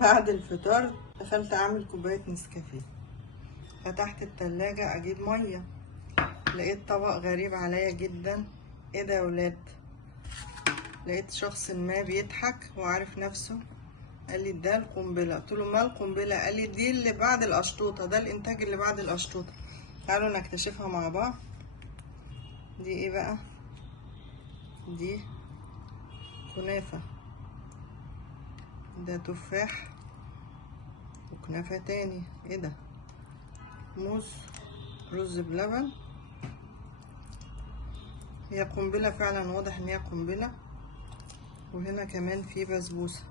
بعد الفطار دخلت اعمل كوبايه نسكافيه. فتحت التلاجة اجيب ميه، لقيت طبق غريب عليا جدا. ايه ده يا ولاد؟ لقيت شخص ما بيضحك وعارف نفسه، قال لي ده القنبله. قلت له ما القنبله؟ قال لي دي اللي بعد القشطوطه، ده الانتاج اللي بعد القشطوطه. تعالوا نكتشفها مع بعض. دي ايه بقى؟ دي كنافه، ده تفاح وكنافه تاني. ايه ده؟ موز، رز بلبن. هي قنبله فعلا، واضح ان هي قنبله. وهنا كمان في بسبوسه،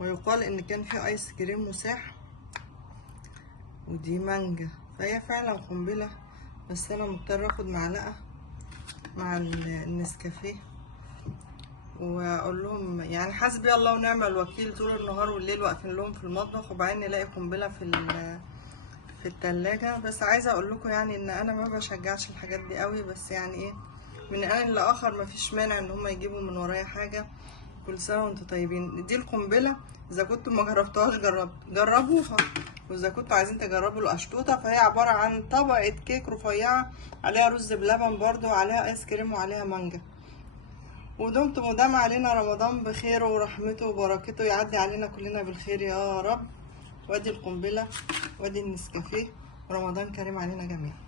ويقال ان كان في ايس كريم مساح، ودي مانجا. فهي فعلا قنبله، بس انا مضطر اخد معلقه مع النسكافيه واقول لهم يعني حسبي الله ونعم الوكيل. طول النهار والليل واقفين لهم في المطبخ، وبعدين نلاقي قنبله في التلاجة. بس عايزه اقول لكم يعني ان انا ما بشجعش الحاجات دي قوي، بس يعني ايه، من ان لاخر مفيش مانع ان هم يجيبوا من ورايا حاجه. كل سنه وانتم طيبين. دي القنبله، اذا كنتم ما جربتوهاش جربوها. واذا كنتوا عايزين تجربوا القشطوطه، فهي عباره عن طبقه كيك رفيعه عليها رز بلبن برضو، وعليها ايس كريم، وعليها مانجا. ودمتم ودام علينا رمضان بخير ورحمته وبركته، يعدي علينا كلنا بالخير يا رب. وادي القنبله، وادي النسكافيه، ورمضان كريم علينا جميعا.